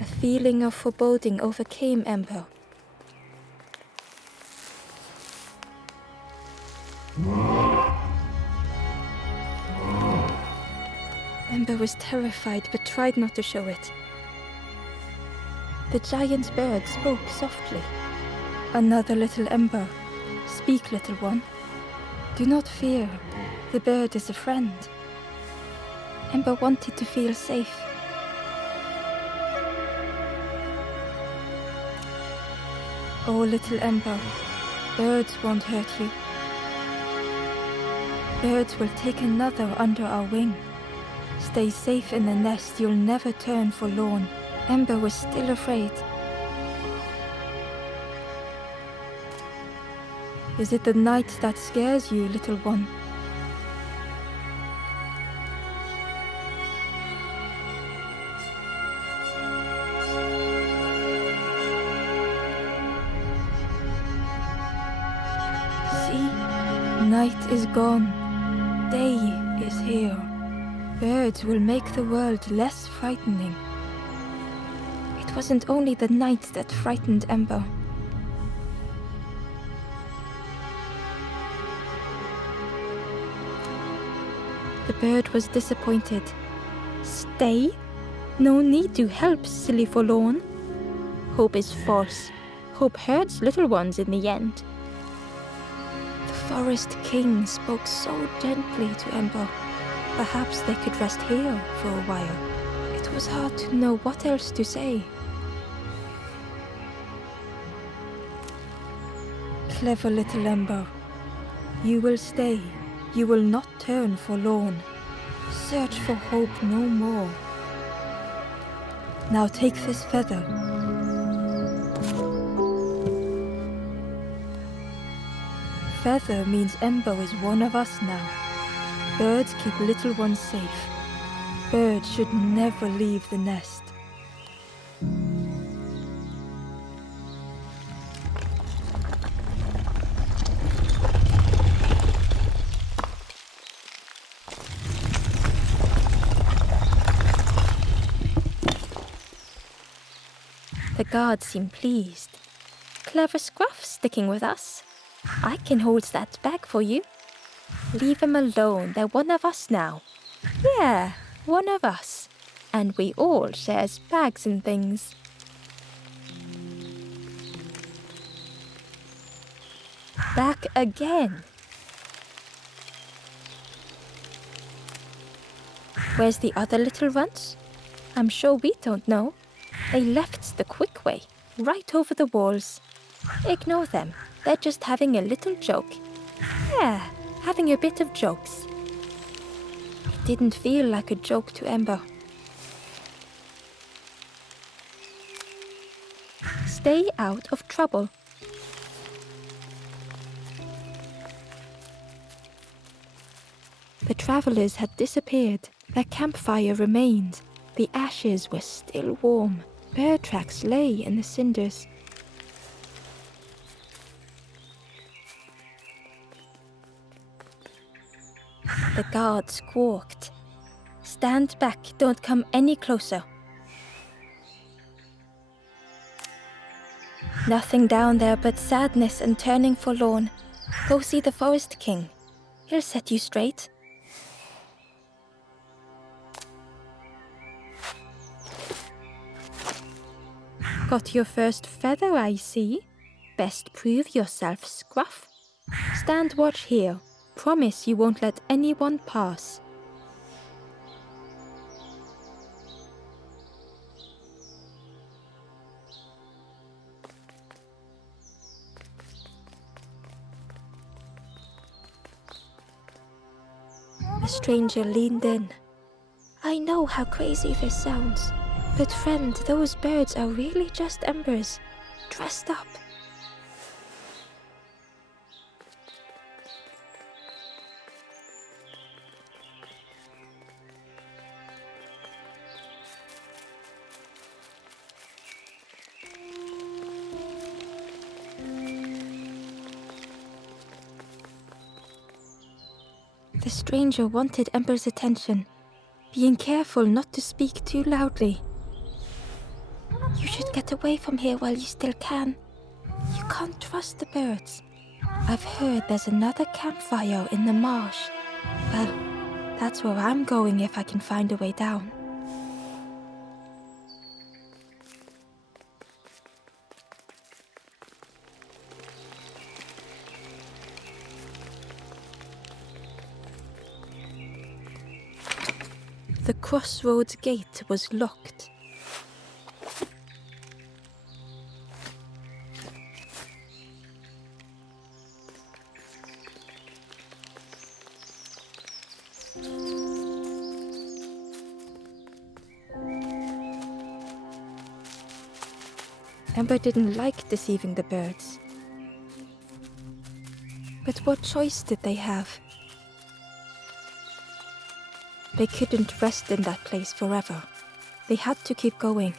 A feeling of foreboding overcame Ember. Ember was terrified but tried not to show it. The giant bird spoke softly. "Another little Ember. Speak, little one. Do not fear. The bird is a friend." Ember wanted to feel safe. "Oh, little Ember, birds won't hurt you. Birds will take another under our wing. Stay safe in the nest, you'll never turn forlorn." Ember was still afraid. "Is it the night that scares you, little one?" "See, night is gone. Day is here. Birds will make the world less frightening." It wasn't only the night that frightened Ember. The bird was disappointed. "Stay? No need to help, silly forlorn. Hope is false. Hope hurts little ones in the end." The Forest King spoke so gently to Ember. Perhaps they could rest here for a while. It was hard to know what else to say. "Clever little Ember. You will stay. You will not turn forlorn. Search for hope no more. Now take this feather. Feather means Ember is one of us now. Birds keep little ones safe. Birds should never leave the nest." The guards seemed pleased. "Clever Scruff sticking with us. I can hold that bag for you. Leave them alone, they're one of us now. Yeah, one of us. And we all shares bags and things." Back again. "Where's the other little ones? I'm sure we don't know. They left the quick way, right over the walls. Ignore them, they're just having a little joke. Yeah, having a bit of jokes." It didn't feel like a joke to Ember. "Stay out of trouble." The travelers had disappeared. Their campfire remained. The ashes were still warm. Bear tracks lay in the cinders. The guard squawked. "Stand back, don't come any closer." Nothing down there but sadness and turning forlorn. Go see the Forest King. He'll set you straight. Got your first feather, I see. Best prove yourself, Scruff. Stand watch here. Promise you won't let anyone pass. The stranger leaned in. "I know how crazy this sounds, but friend, those birds are really just embers, dressed up." The stranger wanted Ember's attention, being careful not to speak too loudly. You should get away from here while you still can. You can't trust the birds. I've heard there's another campfire in the marsh. Well, that's where I'm going if I can find a way down. The crossroads gate was locked. Ember didn't like deceiving the birds. But what choice did they have? They couldn't rest in that place forever. They had to keep going.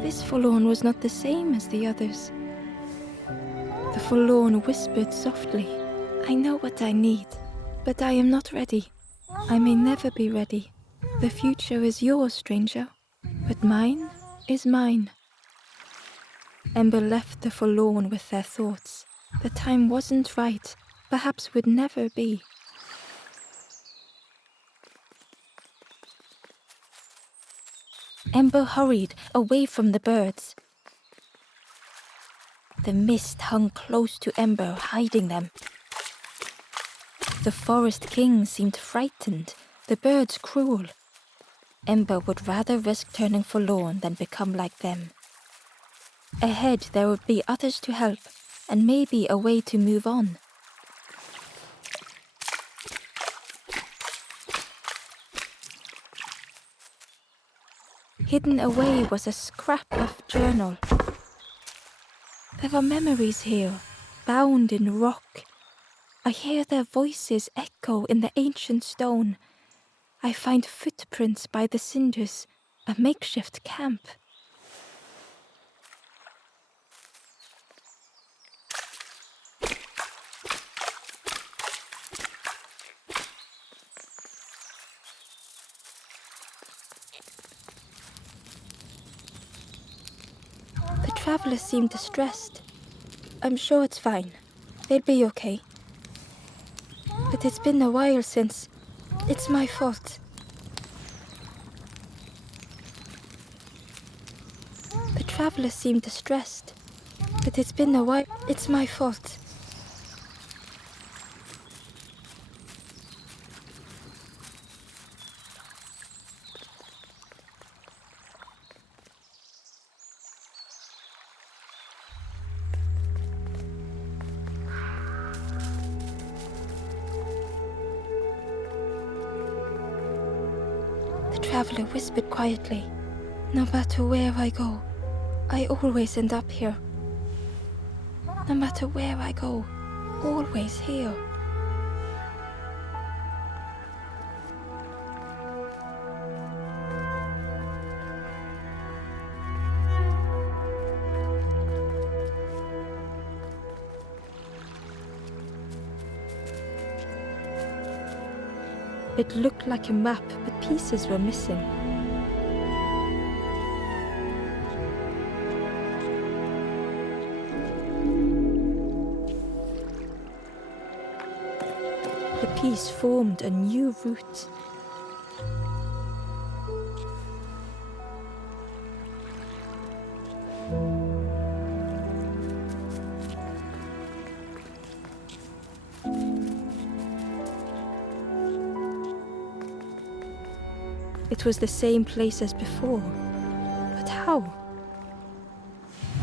This forlorn was not the same as the others. The forlorn whispered softly, "I know what I need, but I am not ready. I may never be ready. The future is yours, stranger, but mine is mine." Ember left the forlorn with their thoughts. The time wasn't right, perhaps would never be. Ember hurried away from the birds. The mist hung close to Ember, hiding them. The forest king seemed frightened, the birds cruel. Ember would rather risk turning forlorn than become like them. Ahead there would be others to help, and maybe a way to move on. Hidden away was a scrap of journal. There are memories here, bound in rock. I hear their voices echo in the ancient stone. I find footprints by the cinders, a makeshift camp. The travelers seem distressed. I'm sure it's fine. They'll be okay. But it's been a while since. It's my fault. The travelers seem distressed. But it's been a while. It's my fault. The traveler whispered quietly, "No matter where I go, I always end up here. No matter where I go, always here." It looked like a map, but pieces were missing. The piece formed a new route. It was the same place as before, but how?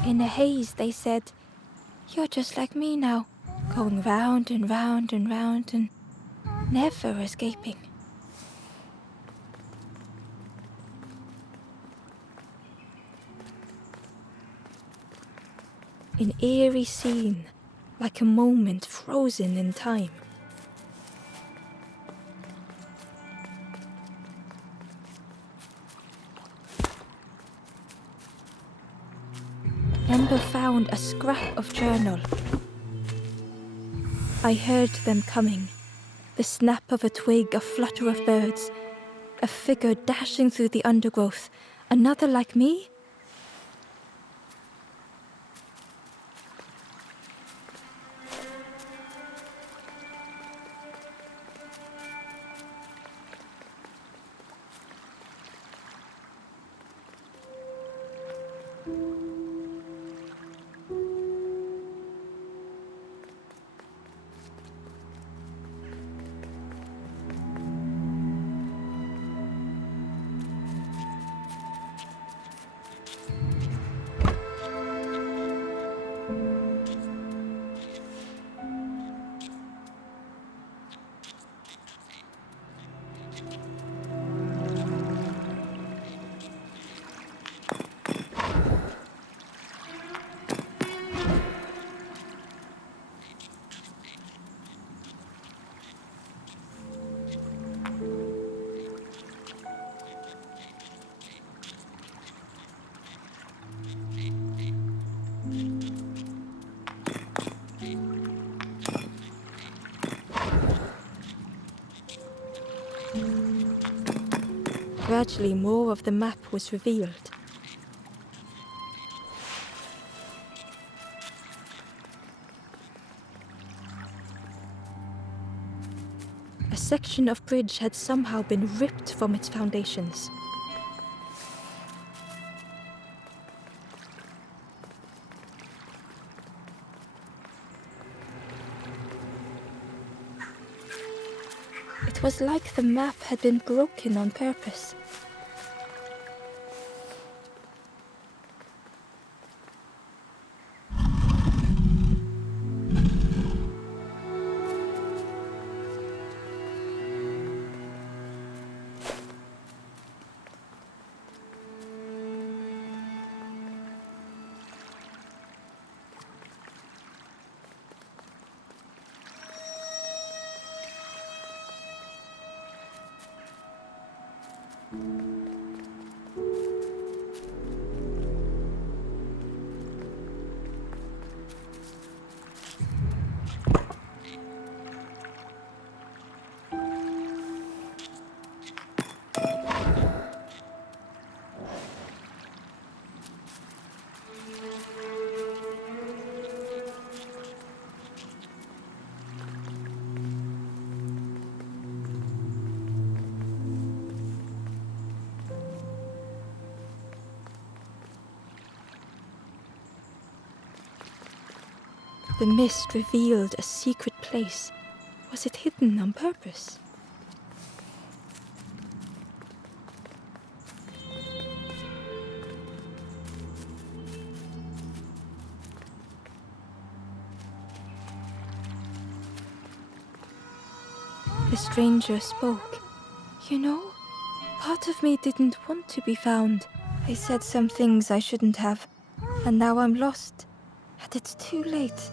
In a haze, they said, "You're just like me now, going round and round and round and never escaping." An eerie scene, like a moment frozen in time. Ember found a scrap of journal. I heard them coming. The snap of a twig, a flutter of birds, a figure dashing through the undergrowth. Another like me? Gradually, more of the map was revealed. A section of bridge had somehow been ripped from its foundations. It was like the map had been broken on purpose. The mist revealed a secret place. Was it hidden on purpose? The stranger spoke. You know, part of me didn't want to be found. I said some things I shouldn't have, and now I'm lost. And it's too late.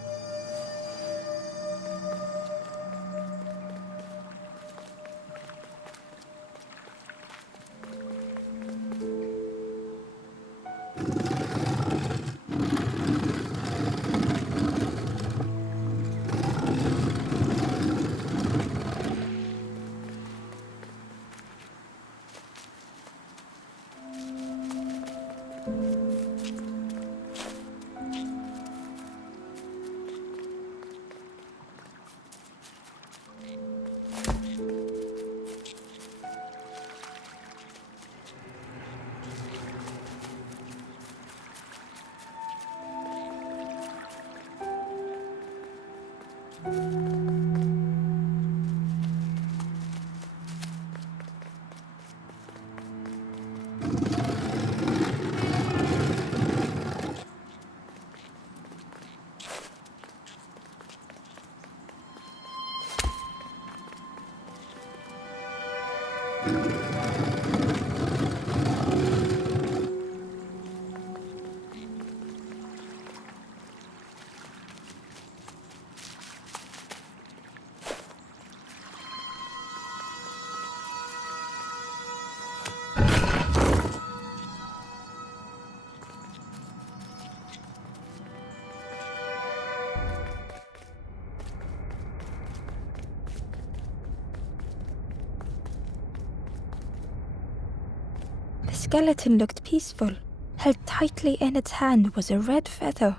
skeleton looked peaceful. Held tightly in its hand was a red feather.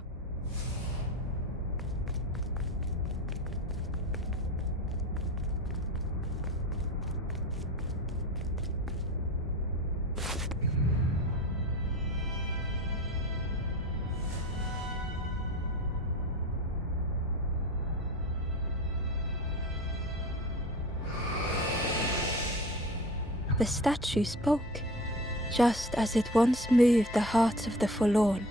The statue spoke. Just as it once moved the hearts of the forlorn,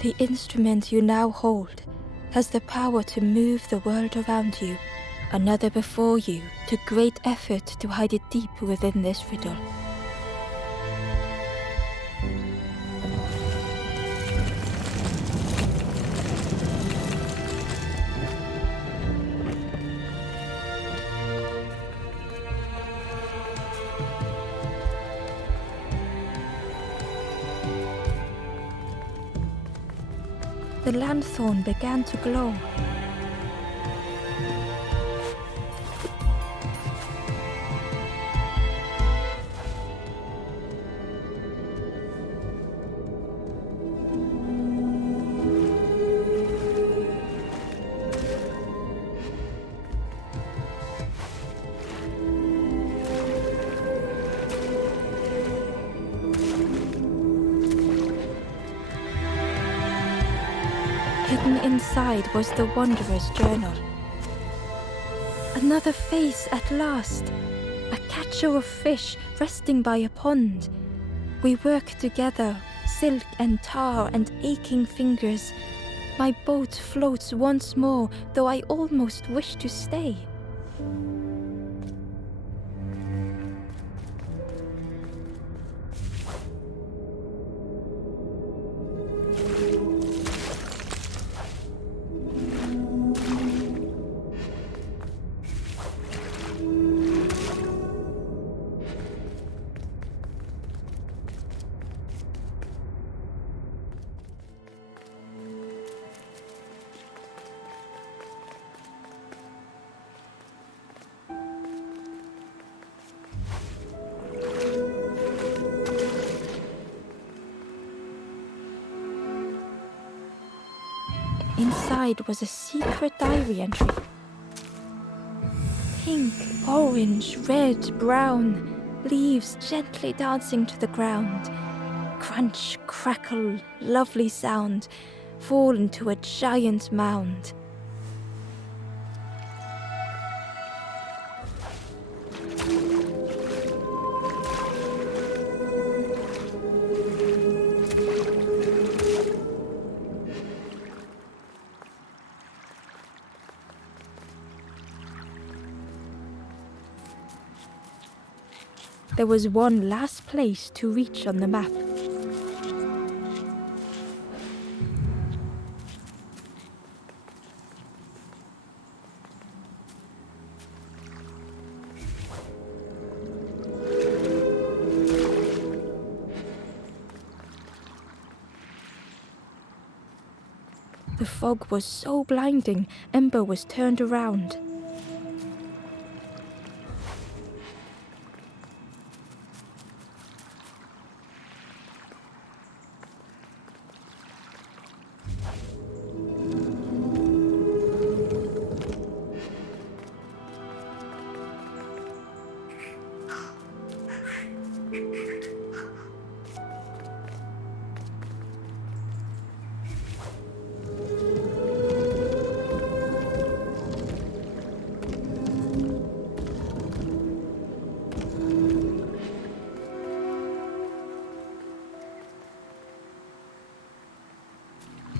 the instrument you now hold has the power to move the world around you. Another before you took great effort to hide it deep within this riddle. The lanthorn began to glow. Hidden inside was the Wanderer's journal. Another face at last, a catcher of fish resting by a pond. We work together, silk and tar and aching fingers. My boat floats once more, though I almost wish to stay. Inside was a secret diary entry. Pink, orange, red, brown, leaves gently dancing to the ground. Crunch, crackle, lovely sound, fall into a giant mound. There was one last place to reach on the map. The fog was so blinding, Ember was turned around.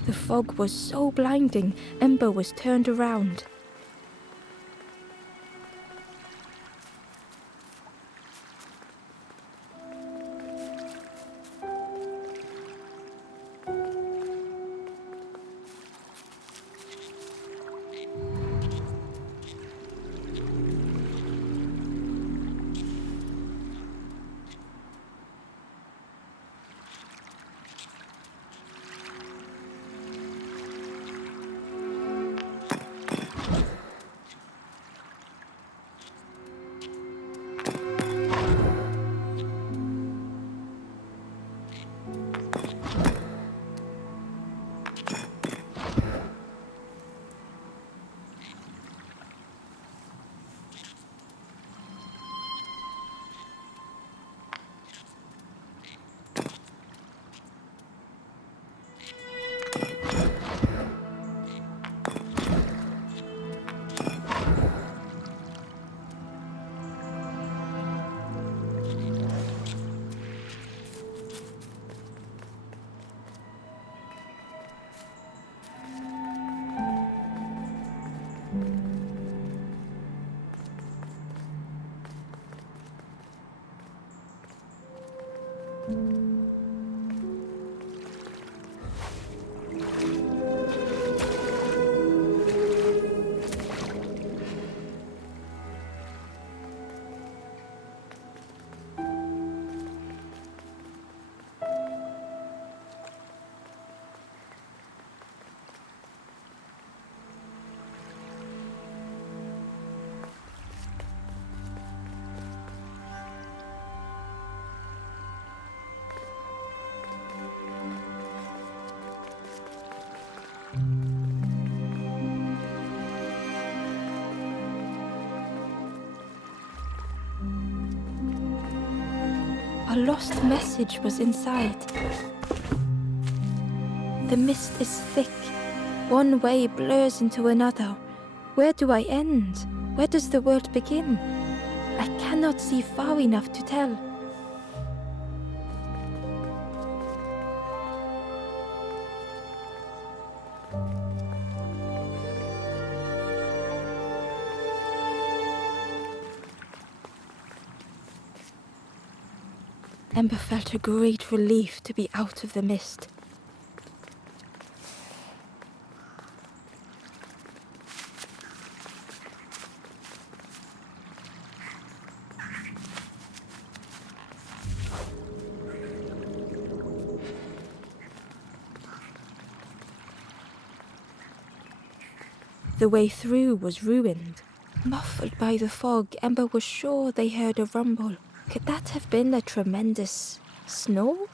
The fog was so blinding, Ember was turned around. lost message was inside. The mist is thick. One way blurs into another. Where do I end? Where does the world begin? I cannot see far enough to tell. Ember felt a great relief to be out of the mist. The way through was ruined. Muffled by the fog, Ember was sure they heard a rumble. Could that have been a tremendous snow?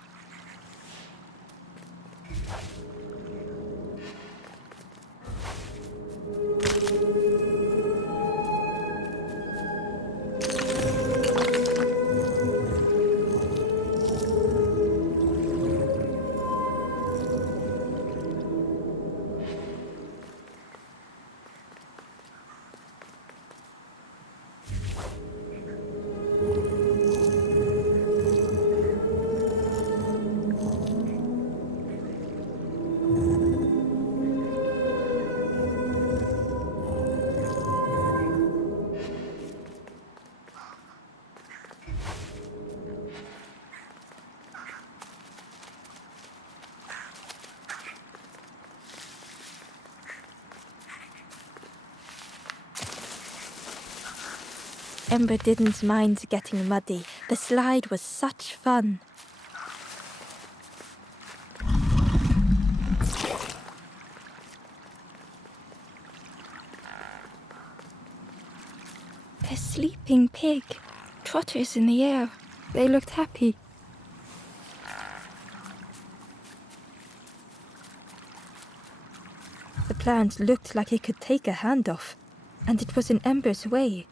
Ember didn't mind getting muddy. The slide was such fun. A sleeping pig. Trotters in the air. They looked happy. The plant looked like it could take a hand off, and it was in Ember's way.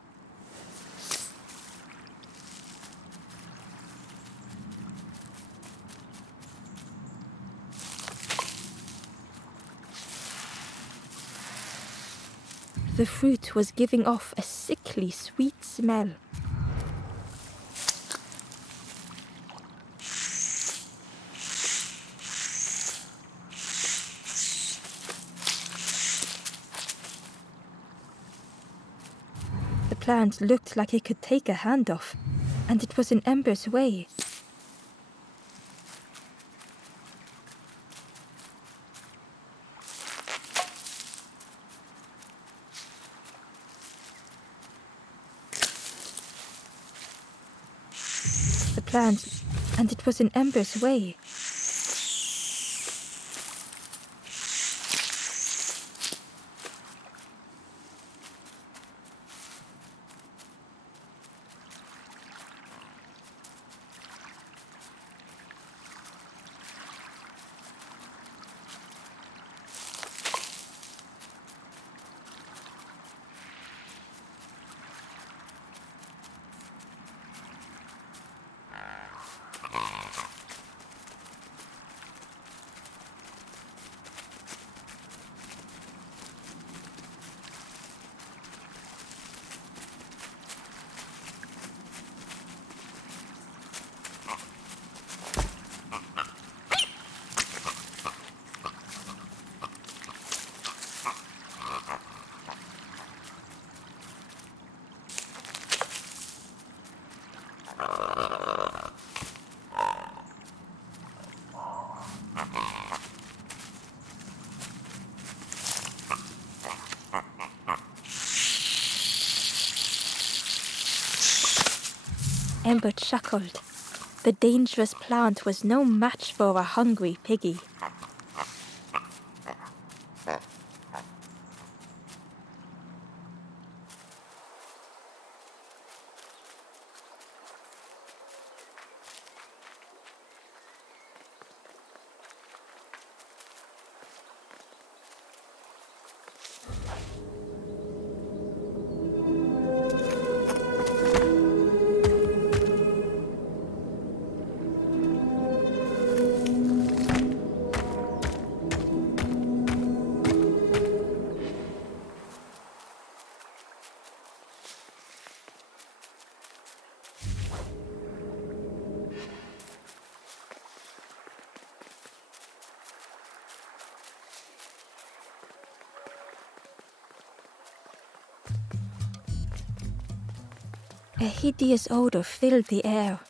The fruit was giving off a sickly sweet smell. The plant looked like it could take a hand off, and it was in Ember's way. Plant, and it was in Ember's way. Ember chuckled. The dangerous plant was no match for a hungry piggy. A hideous odor filled the air.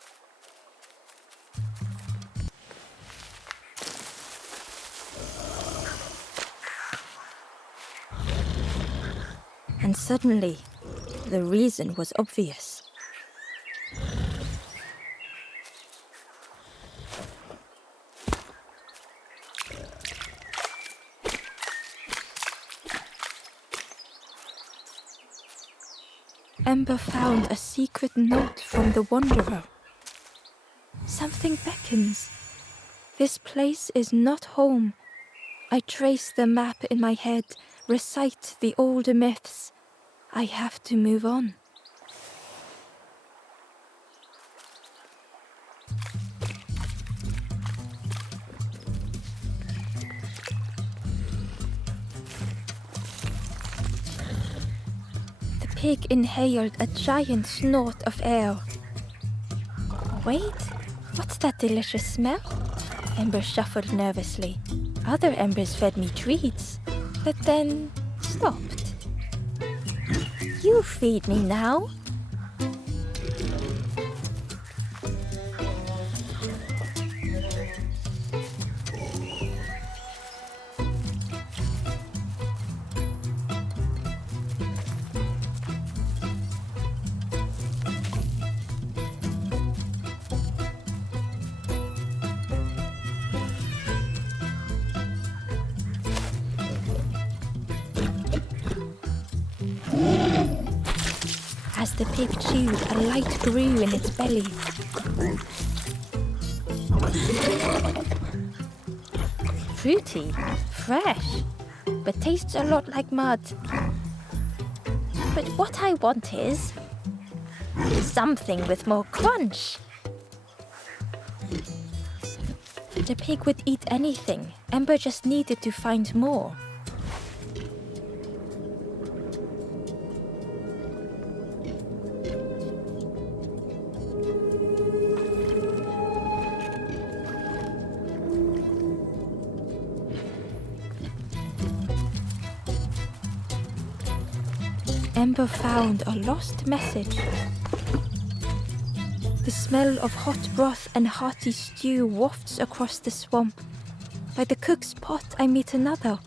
And suddenly, the reason was obvious. Ember found a secret note from the Wanderer. Something beckons. This place is not home. I trace the map in my head, recite the older myths. I have to move on. The pig inhaled a giant snort of air. Wait, what's that delicious smell? Ember shuffled nervously. Other embers fed me treats, but then stopped. You feed me now. As the pig chewed, a light grew in its belly. Fruity, fresh, but tastes a lot like mud. But what I want is something with more crunch. The pig would eat anything. Ember just needed to find more. Ember found a lost message. The smell of hot broth and hearty stew wafts across the swamp. By the cook's pot I meet another.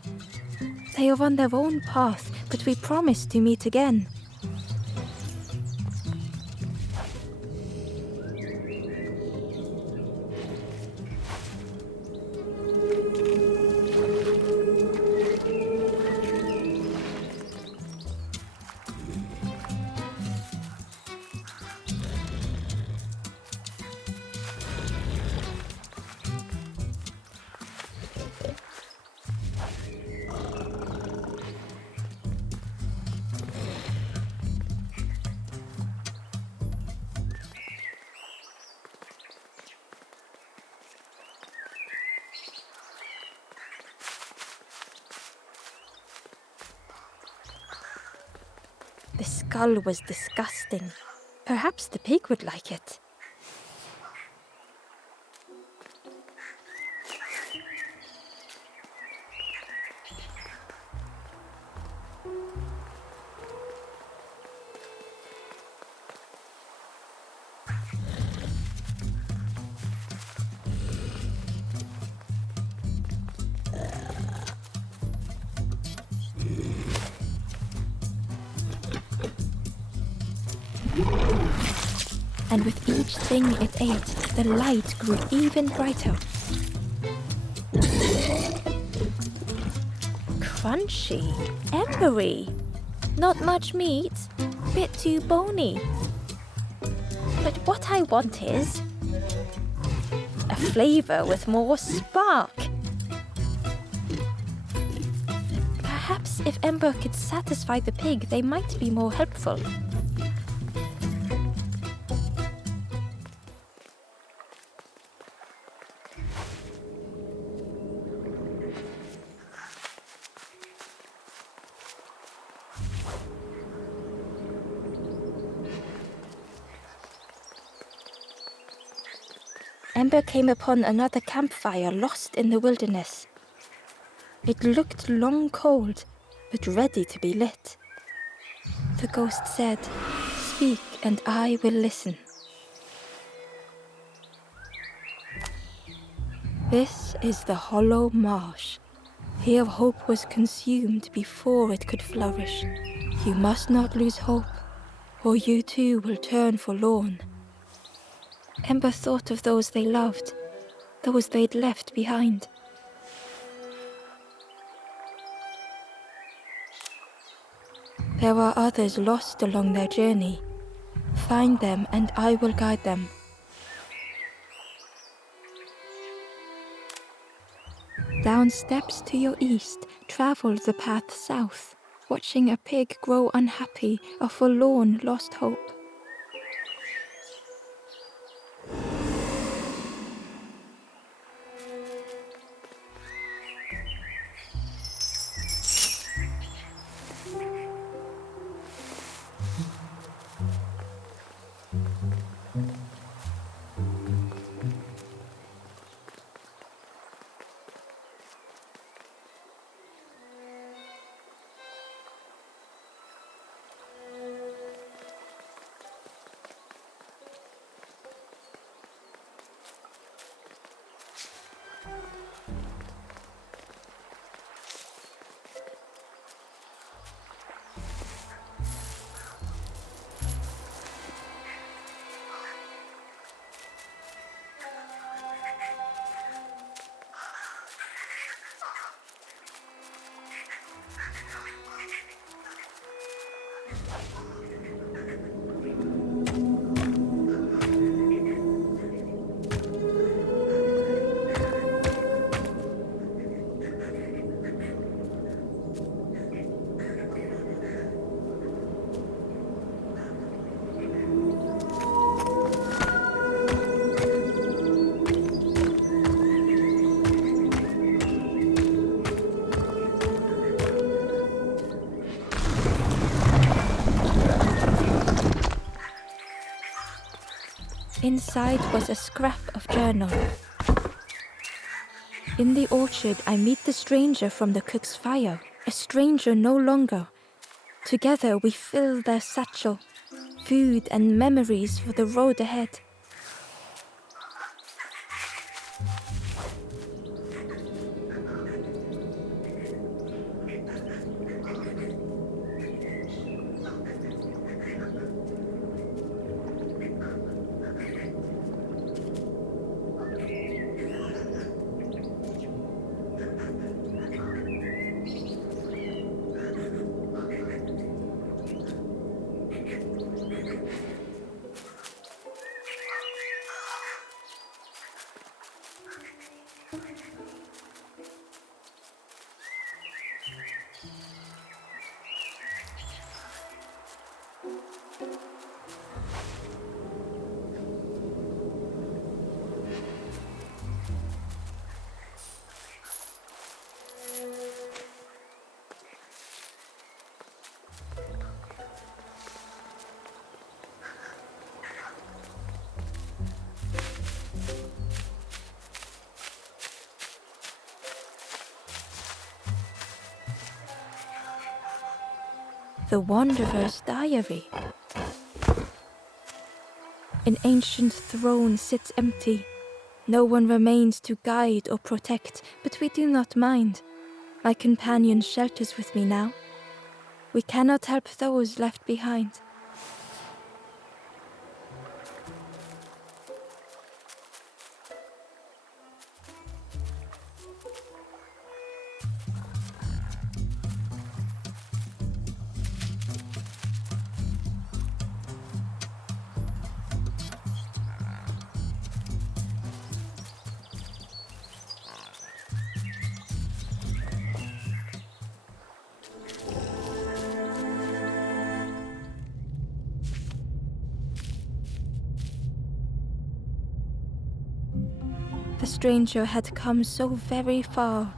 They are on their own path, but we promise to meet again. The skull was disgusting. Perhaps the pig would like it. And with each thing it ate, the light grew even brighter. Crunchy, embery, not much meat, bit too bony. But what I want is a flavor with more spark. Perhaps if Ember could satisfy the pig, they might be more helpful. Ember came upon another campfire lost in the wilderness. It looked long cold, but ready to be lit. The ghost said, "Speak, and I will listen." This is the hollow marsh. Here hope was consumed before it could flourish. You must not lose hope, or you too will turn forlorn. Ember thought of those they loved, those they'd left behind. There are others lost along their journey. Find them and I will guide them. Down steps to your east, travel the path south, watching a pig grow unhappy, a forlorn lost hope. Inside was a scrap of journal. In the orchard, I meet the stranger from the cook's fire, a stranger no longer. Together we fill their satchel, food and memories for the road ahead. The Wanderer's Diary. An ancient throne sits empty. No one remains to guide or protect, but we do not mind. My companion shelters with me now. We cannot help those left behind. The stranger had come so very far.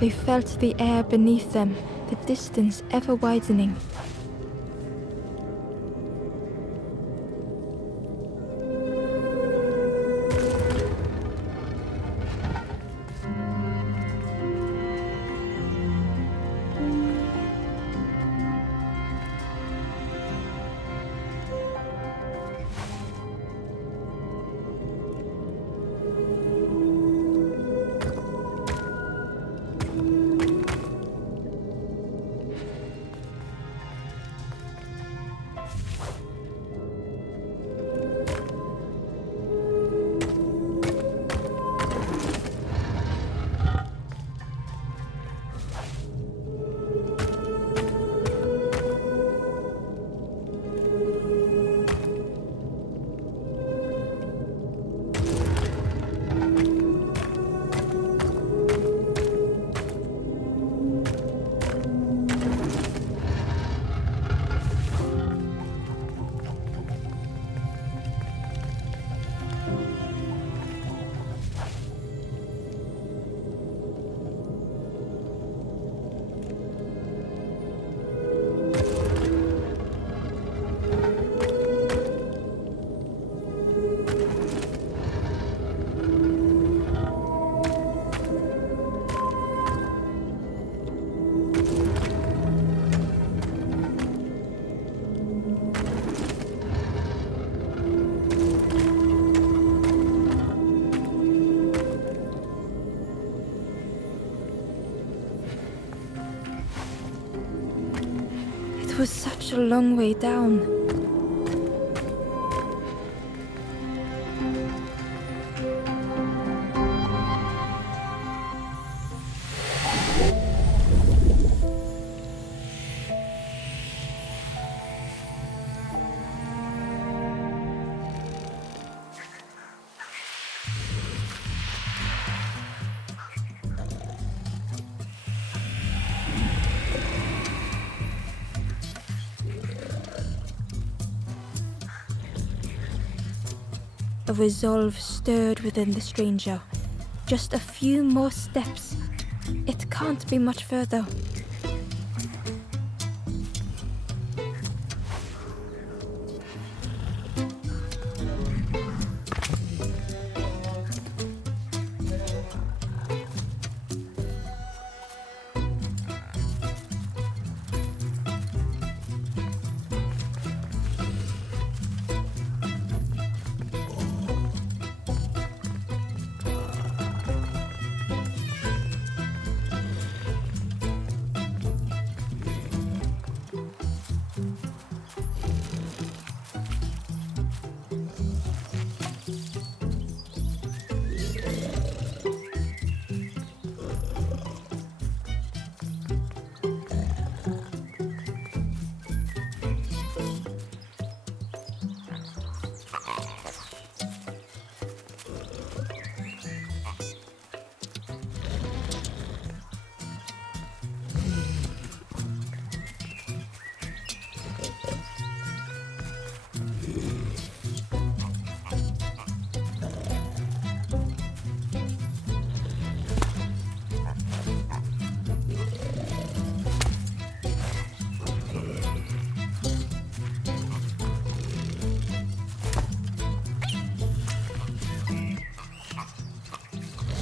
They felt the air beneath them, the distance ever widening. It was such a long way down. A resolve stirred within the stranger. Just a few more steps. It can't be much further.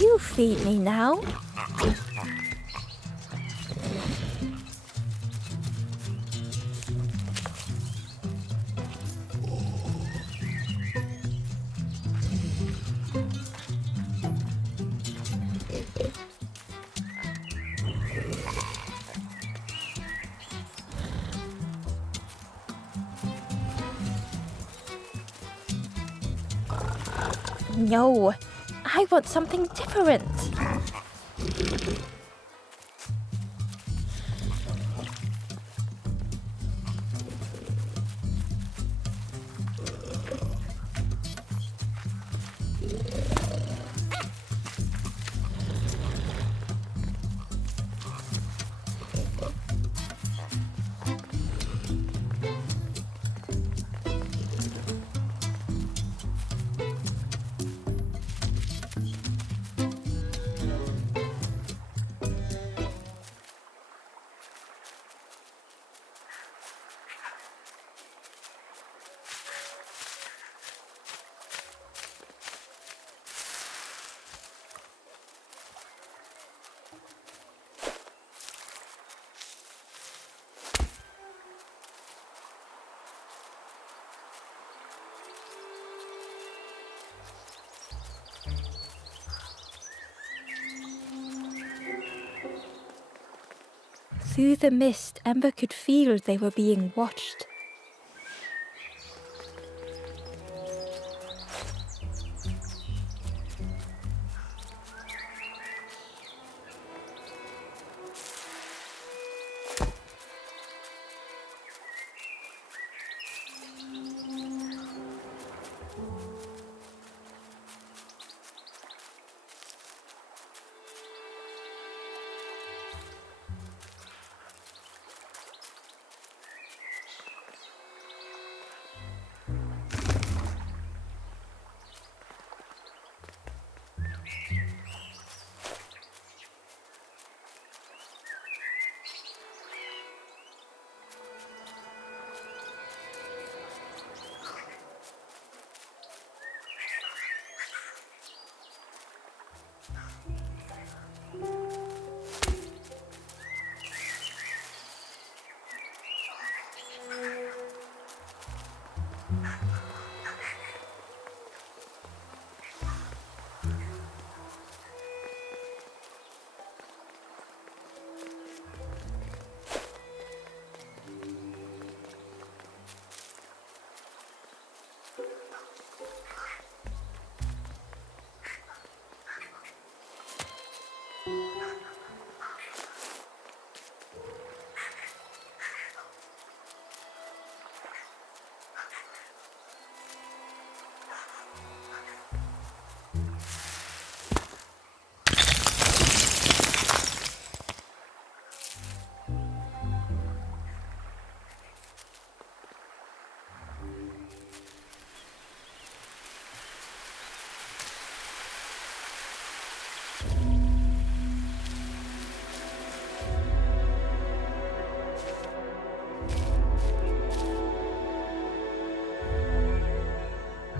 You feed me now. No, I want something different. Through the mist, Ember could feel they were being watched.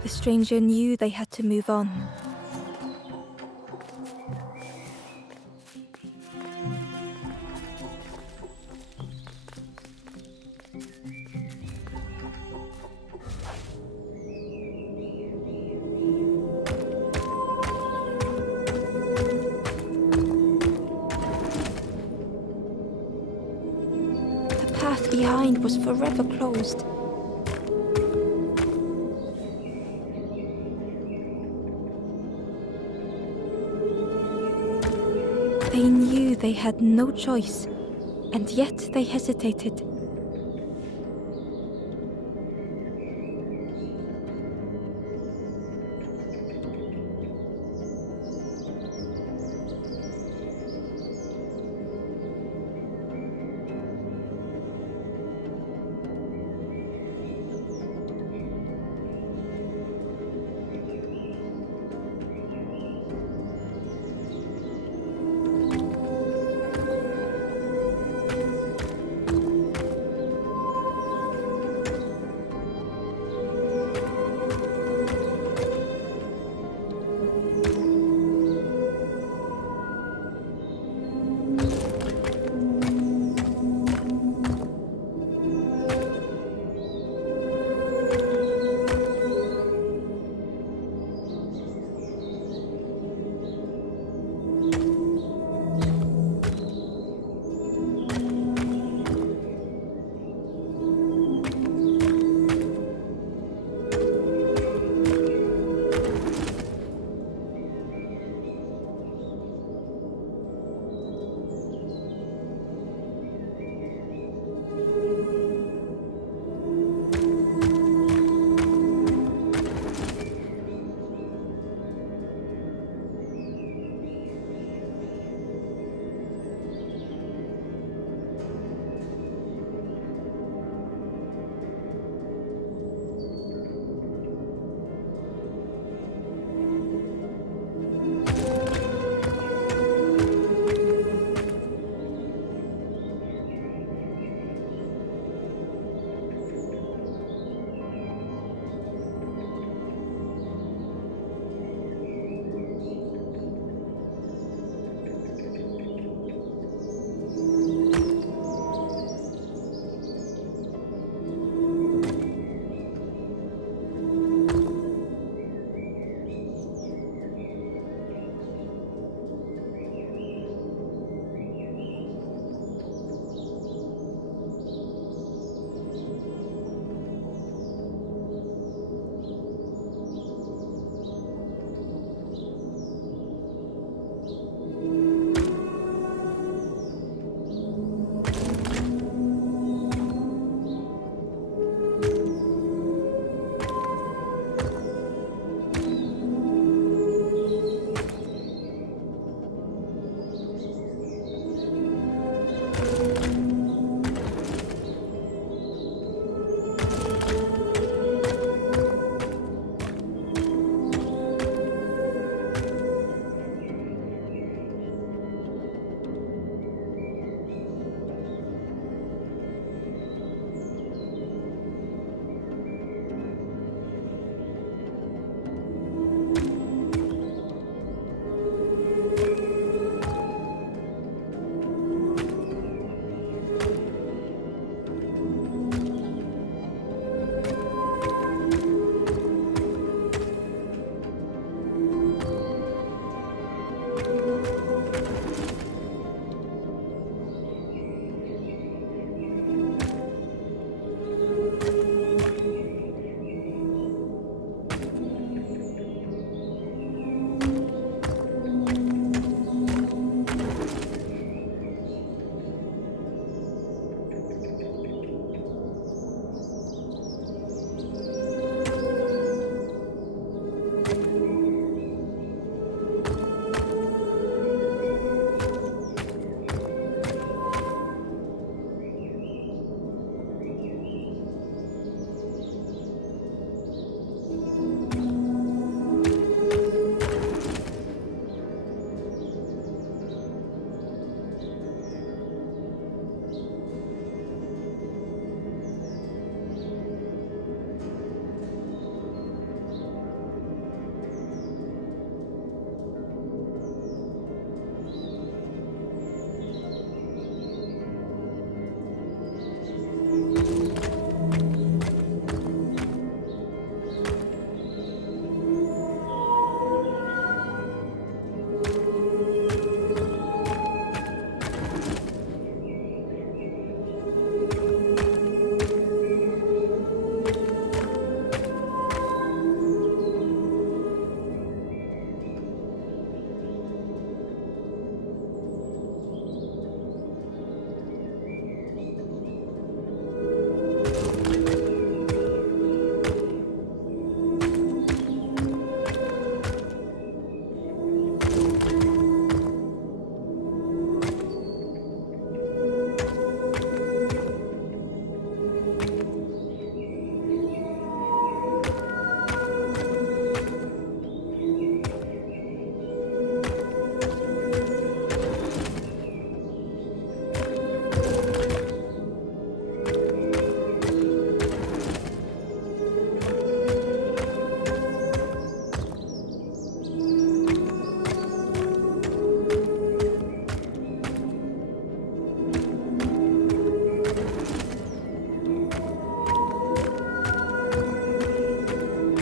The stranger knew they had to move on. The path behind was forever closed. They knew they had no choice, and yet they hesitated.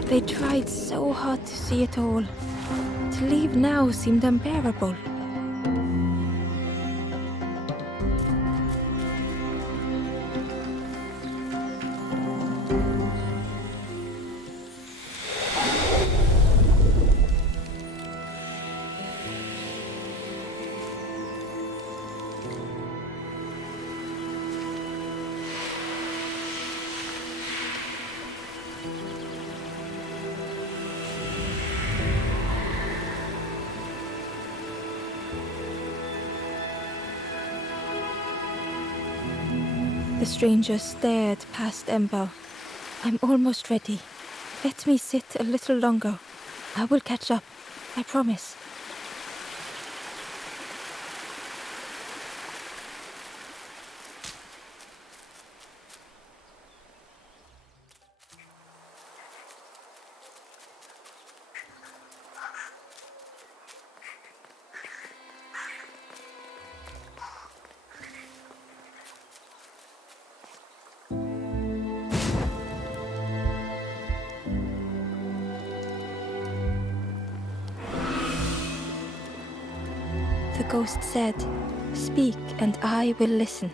They tried so hard to see it all. To leave now seemed unbearable. The stranger stared past Ember. I'm almost ready. Let me sit a little longer. I will catch up, I promise. The ghost said, "Speak and I will listen."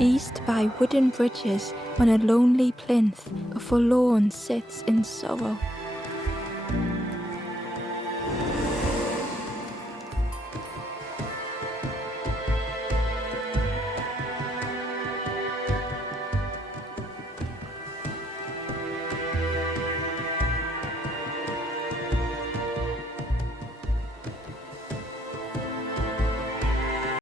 East by wooden bridges, on a lonely plinth, a forlorn sits in sorrow.